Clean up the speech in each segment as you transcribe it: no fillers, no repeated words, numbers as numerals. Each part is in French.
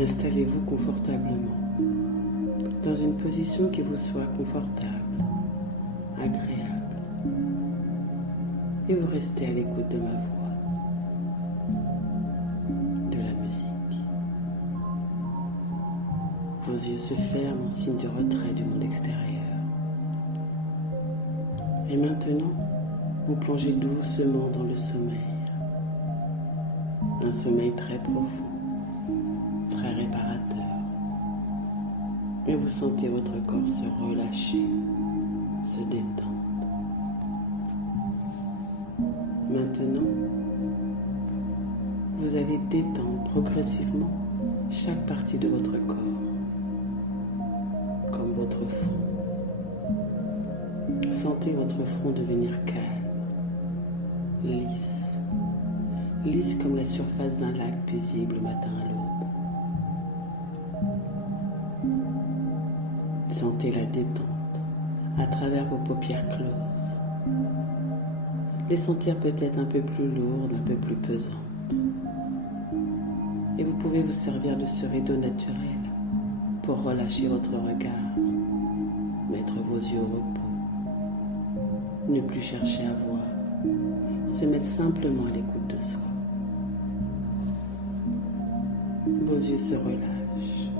Installez-vous confortablement dans une position qui vous soit confortable, agréable, et vous restez à l'écoute de ma voix, de la musique. Vos yeux se ferment en signe de retrait du monde extérieur. Et maintenant, vous plongez doucement dans le sommeil, un sommeil très profond, très réparateur, et vous sentez votre corps se relâcher, se détendre. Maintenant, vous allez détendre progressivement chaque partie de votre corps, comme votre front. Sentez votre front devenir calme, lisse comme la surface d'un lac paisible au matin à l'aube. Sentez la détente à travers vos paupières closes. Les sentir peut-être un peu plus lourdes, un peu plus pesantes. Et vous pouvez vous servir de ce rideau naturel pour relâcher votre regard, mettre vos yeux au repos, ne plus chercher à voir, se mettre simplement à l'écoute de soi. Vos yeux se relâchent.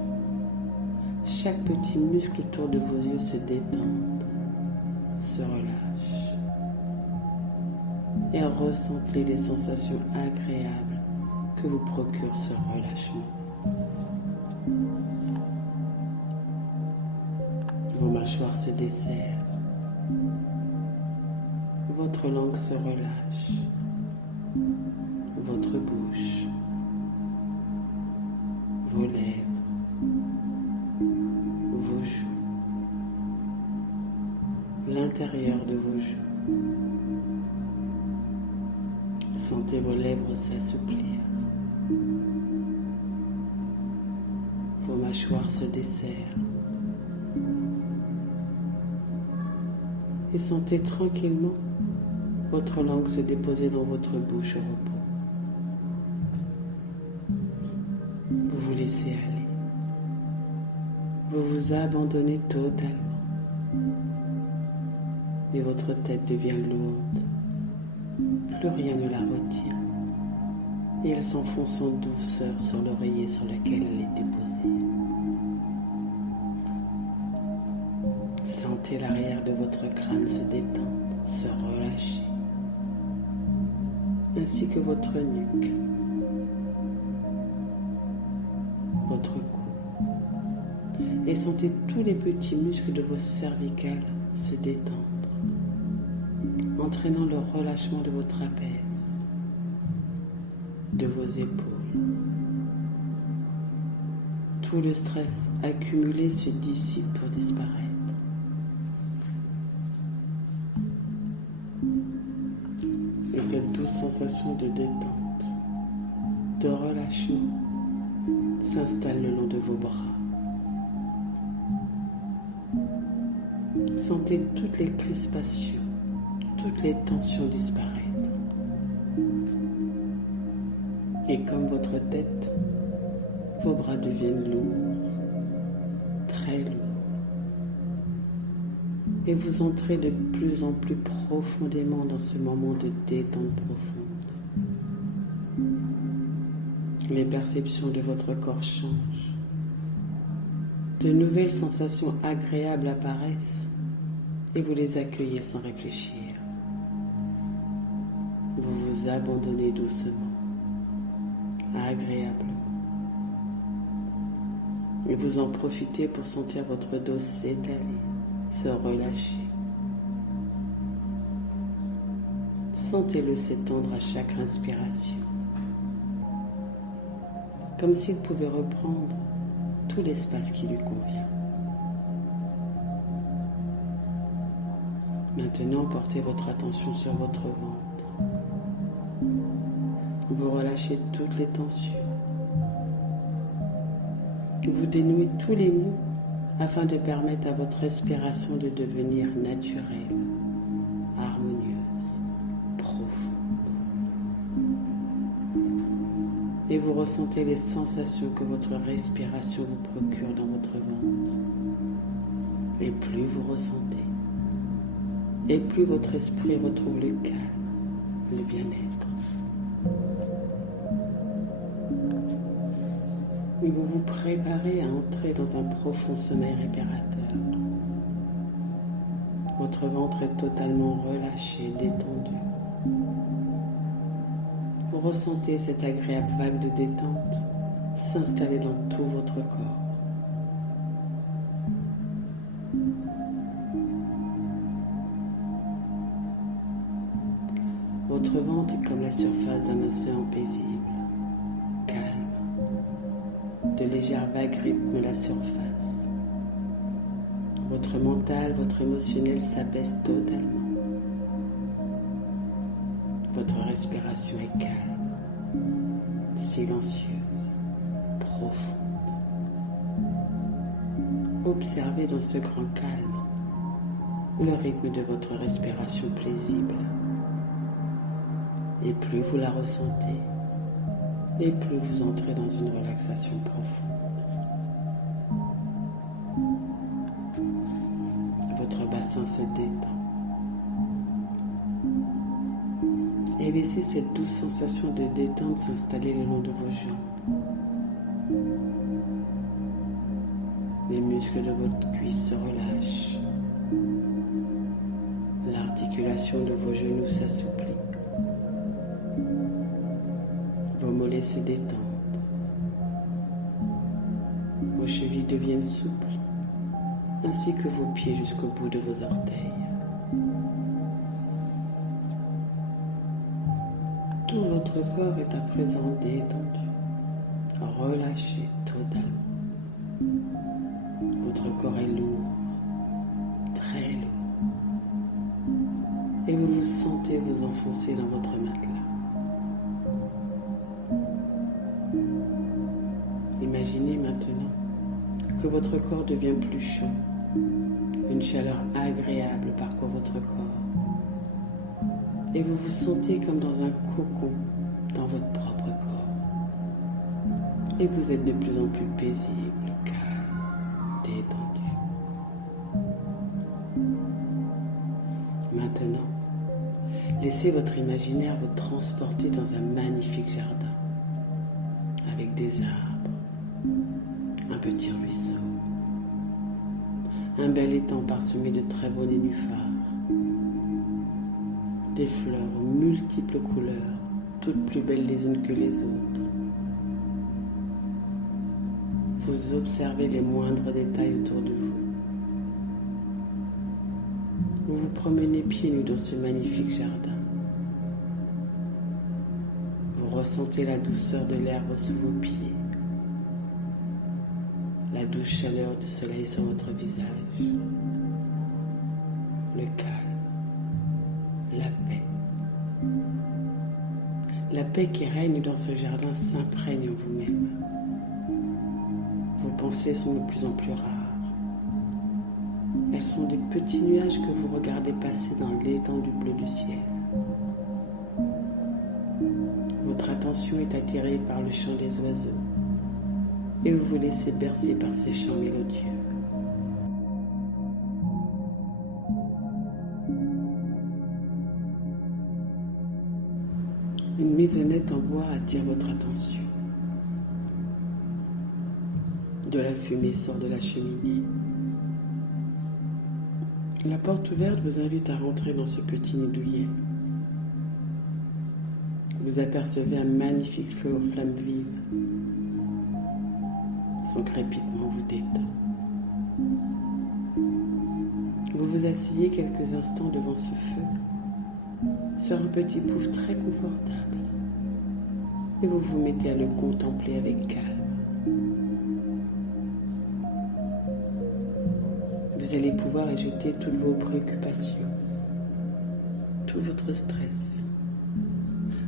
Chaque petit muscle autour de vos yeux se détend, se relâche. Et ressentez les sensations agréables que vous procure ce relâchement. Vos mâchoires se desserrent. Votre langue se relâche. Votre bouche. Vos lèvres. Vos joues. L'intérieur de vos joues. Sentez vos lèvres s'assouplir. Vos mâchoires se desserrent. Et sentez tranquillement votre langue se déposer dans votre bouche au repos. Vous vous laissez aller. Vous vous abandonnez totalement. Et votre tête devient lourde. Plus rien ne la retient. Et elle s'enfonce en douceur sur l'oreiller sur laquelle elle est déposée. Sentez l'arrière de votre crâne se détendre, se relâcher, ainsi que votre nuque, votre cou, et sentez tous les petits muscles de vos cervicales se détendre, entraînant le relâchement de vos trapèzes, de vos épaules. Tout le stress accumulé se dissipe pour disparaître. Et cette douce sensation de détente, de relâchement, s'installe le long de vos bras. Sentez toutes les crispations, toutes les tensions disparaître. Et comme votre tête, vos bras deviennent lourds, très lourds. Et vous entrez de plus en plus profondément dans ce moment de détente profonde. Les perceptions de votre corps changent. De nouvelles sensations agréables apparaissent et vous les accueillez sans réfléchir. Vous vous abandonnez doucement, agréablement. Et vous en profitez pour sentir votre dos s'étaler, se relâcher. Sentez-le s'étendre à chaque inspiration, comme s'il pouvait reprendre tout l'espace qui lui convient. Maintenant, portez votre attention sur votre ventre. Vous relâchez toutes les tensions. Vous dénouez tous les nœuds afin de permettre à votre respiration de devenir naturelle, harmonieuse, profonde. Et vous ressentez les sensations que votre respiration vous procure dans votre ventre. Et plus vous ressentez, et plus votre esprit retrouve le calme, le bien-être. Et vous vous préparez à entrer dans un profond sommeil réparateur. Votre ventre est totalement relâché, détendu. Vous ressentez cette agréable vague de détente s'installer dans tout votre corps. Votre ventre est comme la surface d'un océan paisible, calme. De légères vagues rythment la surface. Votre mental, votre émotionnel s'abaisse totalement. Votre respiration est calme, silencieuse, profonde. Observez dans ce grand calme le rythme de votre respiration paisible. Et plus vous la ressentez, et plus vous entrez dans une relaxation profonde. Votre bassin se détend. Et laissez cette douce sensation de détente s'installer le long de vos jambes. Les muscles de votre cuisse se relâchent. L'articulation de vos genoux s'assouplit. Vos mollets se détendent. Vos chevilles deviennent souples, ainsi que vos pieds jusqu'au bout de vos orteils. Tout votre corps est à présent détendu, relâché totalement. Votre corps est lourd, très lourd, et vous vous sentez vous enfoncer dans votre matelas. Imaginez maintenant que votre corps devient plus chaud. Une chaleur agréable parcourt votre corps. Et vous vous sentez comme dans un cocon dans votre propre corps. Et vous êtes de plus en plus paisible, calme, détendu. Maintenant, laissez votre imaginaire vous transporter dans un magnifique jardin avec des arbres, un petit ruisseau, un bel étang parsemé de très beaux nénuphars, des fleurs aux multiples couleurs, toutes plus belles les unes que les autres. Vous observez les moindres détails autour de vous. Vous vous promenez pieds nus dans ce magnifique jardin. Vous ressentez la douceur de l'herbe sous vos pieds, la douce chaleur du soleil sur votre visage, le calme, la paix. La paix qui règne dans ce jardin s'imprègne en vous-même. Vos pensées sont de plus en plus rares. Elles sont des petits nuages que vous regardez passer dans l'étendue bleue du ciel. Votre attention est attirée par le chant des oiseaux et vous vous laissez bercer par ces chants mélodieux. Une maisonnette en bois attire votre attention. De la fumée sort de la cheminée. La porte ouverte vous invite à rentrer dans ce petit nid douillet. Vous apercevez un magnifique feu aux flammes vives. Son crépitement vous détend. Vous vous asseyez quelques instants devant ce feu, sur un petit pouf très confortable, et vous vous mettez à le contempler avec calme. Vous allez pouvoir y jeter toutes vos préoccupations, tout votre stress,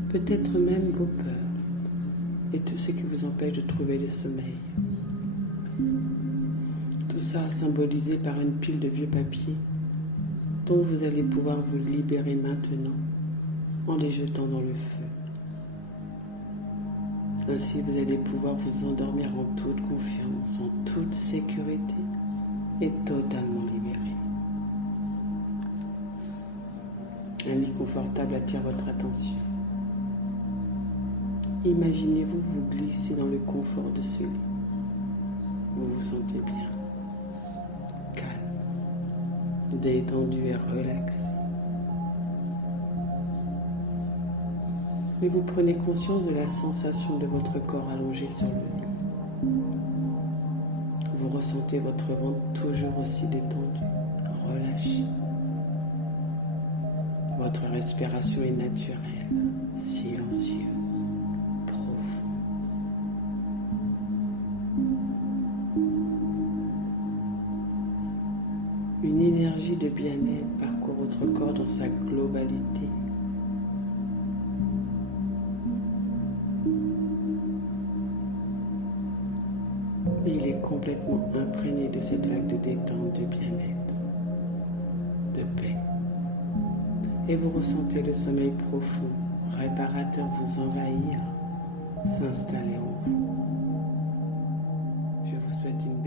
peut-être même vos peurs et tout ce qui vous empêche de trouver le sommeil. Tout ça symbolisé par une pile de vieux papiers dont vous allez pouvoir vous libérer maintenant en les jetant dans le feu. Ainsi, vous allez pouvoir vous endormir en toute confiance, en toute sécurité et totalement libéré. Un lit confortable attire votre attention. Imaginez-vous vous glisser dans le confort de ce lit. Vous vous sentez bien, calme, détendu et relaxé. Mais vous prenez conscience de la sensation de votre corps allongé sur le lit. Vous ressentez votre ventre toujours aussi détendu, relâché. Votre respiration est naturelle, silencieuse, profonde. Une énergie de bien-être parcourt votre corps dans sa globalité. Et il est complètement imprégné de cette vague de détente, de bien-être, de paix. Et vous ressentez le sommeil profond, réparateur vous envahir, s'installer en vous. Je vous souhaite une